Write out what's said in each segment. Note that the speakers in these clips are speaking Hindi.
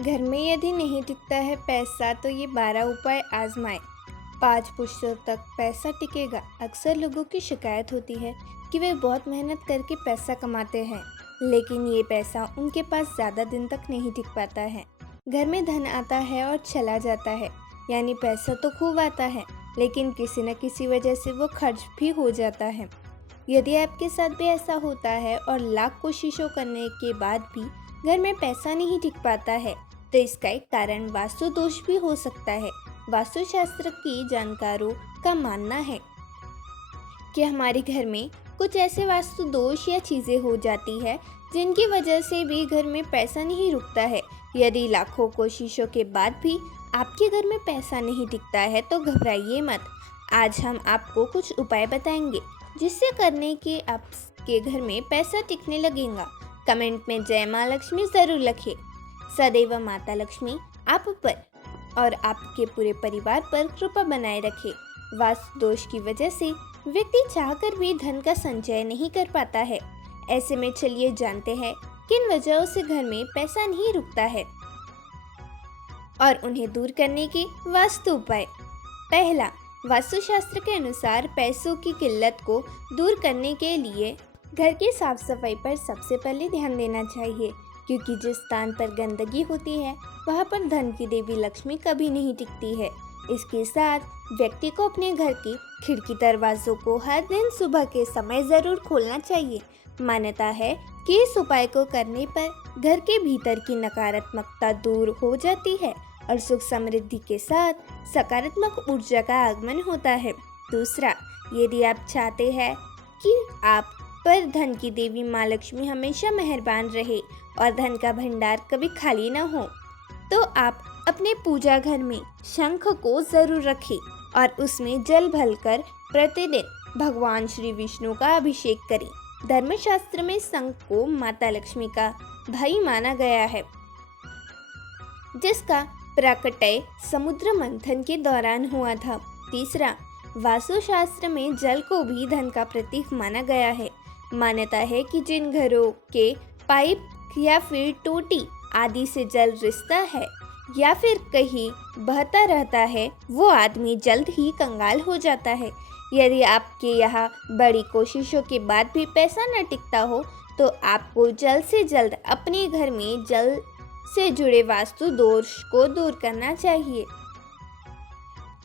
घर में यदि नहीं टिकता है पैसा तो ये 12 उपाय आजमाएं। 5 पुश्तों तक पैसा टिकेगा। अक्सर लोगों की शिकायत होती है कि वे बहुत मेहनत करके पैसा कमाते हैं, लेकिन ये पैसा उनके पास ज़्यादा दिन तक नहीं टिक पाता है। घर में धन आता है और चला जाता है, यानी पैसा तो खूब आता है, लेकिन किसी न किसी वजह से वो खर्च भी हो जाता है। यदि आपके साथ भी ऐसा होता है और लाख कोशिशों करने के बाद भी घर में पैसा नहीं टिक पाता है, तो इसका एक कारण वास्तु दोष भी हो सकता है। वास्तुशास्त्र की जानकारों का मानना है कि हमारे घर में कुछ ऐसे वास्तु दोष या चीज़ें हो जाती है जिनकी वजह से भी घर में पैसा नहीं रुकता है। यदि लाखों कोशिशों के बाद भी आपके घर में पैसा नहीं टिकता है तो घबराइए मत। आज हम आपको कुछ उपाय बताएंगे जिससे करने के आपके घर में पैसा टिकने लगेगा। कमेंट में जय माँ लक्ष्मी ज़रूर लिखें। सदैव माता लक्ष्मी आप पर और आपके पूरे परिवार पर कृपा बनाए रखे। वास्तु दोष की वजह से व्यक्ति चाहकर भी धन का संचय नहीं कर पाता है। ऐसे में चलिए जानते हैं किन वजहों से घर में पैसा नहीं रुकता है और उन्हें दूर करने के वास्तु उपाय। पहला, वास्तुशास्त्र के अनुसार पैसों की किल्लत को दूर करने के लिए घर की साफ सफाई पर सबसे पहले ध्यान देना चाहिए, क्योंकि जिस स्थान पर गंदगी होती है वहाँ पर धन की देवी लक्ष्मी कभी नहीं टिकती है। इसके साथ व्यक्ति को अपने घर की खिड़की दरवाजों को हर दिन सुबह के समय जरूर खोलना चाहिए। मान्यता है कि इस उपाय को करने पर घर के भीतर की नकारात्मकता दूर हो जाती है और सुख समृद्धि के साथ सकारात्मक ऊर्जा का आगमन होता है। दूसरा, यदि आप चाहते हैं कि आप पर धन की देवी माँ लक्ष्मी हमेशा मेहरबान रहे और धन का भंडार कभी खाली न हो, तो आप अपने पूजा घर में शंख को जरूर रखें और उसमें जल भरकर प्रतिदिन भगवान श्री विष्णु का अभिषेक करें। धर्मशास्त्र में शंख को माता लक्ष्मी का भाई माना गया है, जिसका प्राकट्य समुद्र मंथन के दौरान हुआ था। तीसरा, वास्तुशास्त्र में जल को भी धन का प्रतीक माना गया है। मान्यता है कि जिन घरों के पाइप या फिर टोटी आदि से जल रिसता है या फिर कहीं बहता रहता है, वो आदमी जल्द ही कंगाल हो जाता है। यदि आपके यहाँ बड़ी कोशिशों के बाद भी पैसा न टिकता हो, तो आपको जल्द से जल्द अपने घर में जल से जुड़े वास्तु दोष को दूर करना चाहिए।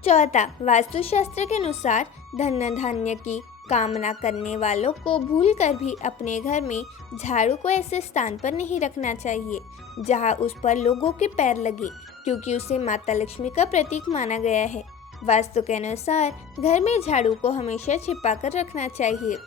चौथा, वास्तुशास्त्र के अनुसार धन धान्य की कामना करने वालों को भूलकर भी अपने घर में झाड़ू को ऐसे स्थान पर नहीं रखना चाहिए जहां उस पर लोगों के पैर लगे, क्योंकि उसे माता लक्ष्मी का प्रतीक माना गया है। वास्तु के अनुसार घर में झाड़ू को हमेशा छिपाकर रखना चाहिए।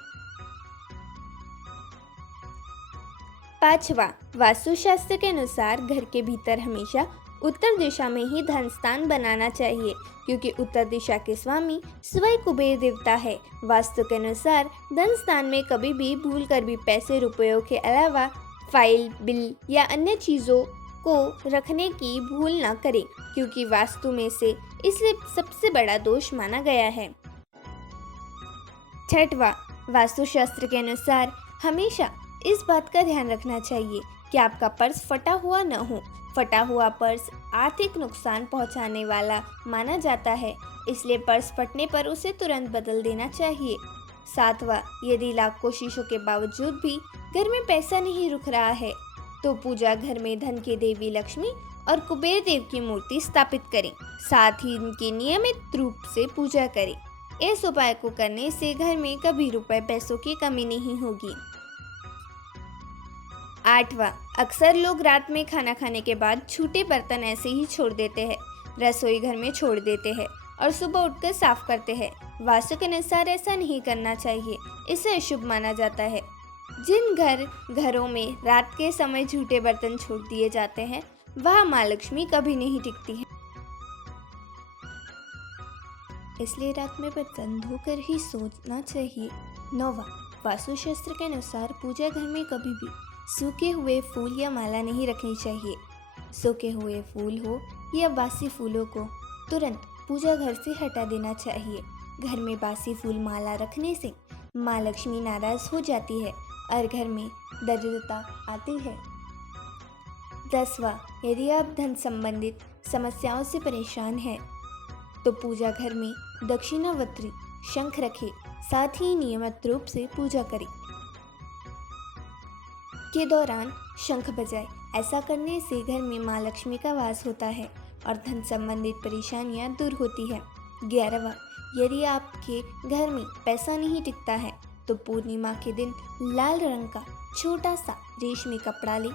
पांचवा, वास्तुशास्त्र के अनुसार घर के भीतर हमेशा उत्तर दिशा में ही धन स्थान बनाना चाहिए, क्योंकि उत्तर दिशा के स्वामी स्वयं कुबेर देवता है। वास्तु के अनुसार धन स्थान में कभी भी भूल कर भी पैसे रुपयों के अलावा फाइल, बिल या अन्य चीज़ों को रखने की भूल न करें, क्योंकि वास्तु में से इसे सबसे बड़ा दोष माना गया है। छठवां, वास्तुशास्त्र के अनुसार हमेशा इस बात का ध्यान रखना चाहिए कि आपका पर्स फटा हुआ न हो। फटा हुआ पर्स आर्थिक नुकसान पहुंचाने वाला माना जाता है, इसलिए पर्स फटने पर उसे तुरंत बदल देना चाहिए। सातवां, यदि लाख कोशिशों के बावजूद भी घर में पैसा नहीं रुक रहा है, तो पूजा घर में धन की देवी लक्ष्मी और कुबेर देव की मूर्ति स्थापित करें। साथ ही इनकी नियमित रूप से पूजा करें। इस उपाय को करने से घर में कभी रुपए पैसों की कमी नहीं होगी। आठवां, अक्सर लोग रात में खाना खाने के बाद छूटे बर्तन ऐसे ही छोड़ देते हैं, रसोई घर में छोड़ देते हैं और सुबह उठकर साफ करते हैं। वास्तु के अनुसार ऐसा नहीं करना चाहिए, इसे अशुभ माना जाता है। जिन घरों में रात के समय झूठे बर्तन छोड़ दिए जाते हैं, वहाँ माँ लक्ष्मी कभी नहीं टिकती है, इसलिए रात में बर्तन धोकर ही सोना चाहिए। नौवां, वास्तुशास्त्र के अनुसार पूजा घर में कभी भी सूखे हुए फूल या माला नहीं रखनी चाहिए। सूखे हुए फूल हो या बासी फूलों को तुरंत पूजा घर से हटा देना चाहिए। घर में बासी फूल माला रखने से माँ लक्ष्मी नाराज हो जाती है और घर में दरिद्रता आती है। 10वां, यदि आप धन संबंधित समस्याओं से परेशान हैं तो पूजा घर में दक्षिणावर्ती शंख रखें, साथ ही नियमित रूप से पूजा करें। के दौरान शंख बजाए, ऐसा करने से घर में माँ लक्ष्मी का वास होता है और धन संबंधित परेशानियां दूर होती है। 11वां, यदि आपके घर में पैसा नहीं टिकता है तो पूर्णिमा के दिन लाल रंग का छोटा सा रेशमी कपड़ा लें।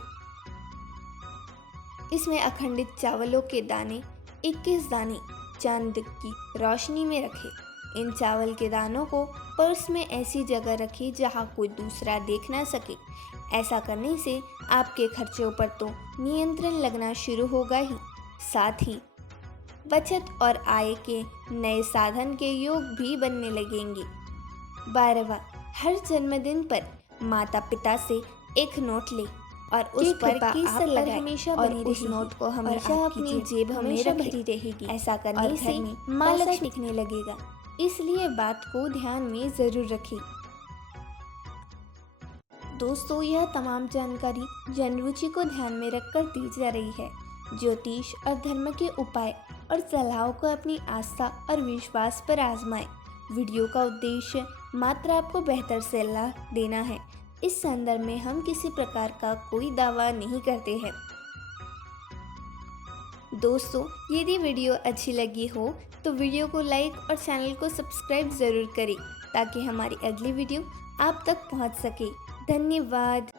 इसमें अखंडित चावलों के दाने 21 दाने चांद की रोशनी में रखें। इन चावल के दानों को पर्स में ऐसी जगह रखें जहां कोई दूसरा देख ना सके। ऐसा करने से आपके खर्चों पर तो नियंत्रण लगना शुरू होगा ही, साथ ही बचत और आय के नए साधन के योग भी बनने लगेंगे। 12वां, हर जन्मदिन पर माता पिता से एक नोट ले और उस पर केसर लगाएं हमेशा और उस नोट को हमेशा अपनी जेब हमेशा भरी रहेगी। ऐसा करने से माँ लक्ष्मी टिकने लगेगा, इसलिए बात को ध्यान में जरूर रखें। दोस्तों, यह तमाम जानकारी जन रुचि को ध्यान में रखकर दी जा रही है। ज्योतिष और धर्म के उपाय और सलाहों को अपनी आस्था और विश्वास पर आजमाएं। वीडियो का उद्देश्य मात्र आपको बेहतर सलाह देना है। इस संदर्भ में हम किसी प्रकार का कोई दावा नहीं करते हैं। दोस्तों, यदि वीडियो अच्छी लगी हो तो वीडियो को लाइक और चैनल को सब्सक्राइब ज़रूर करें ताकि हमारी अगली वीडियो आप तक पहुंच सके। धन्यवाद।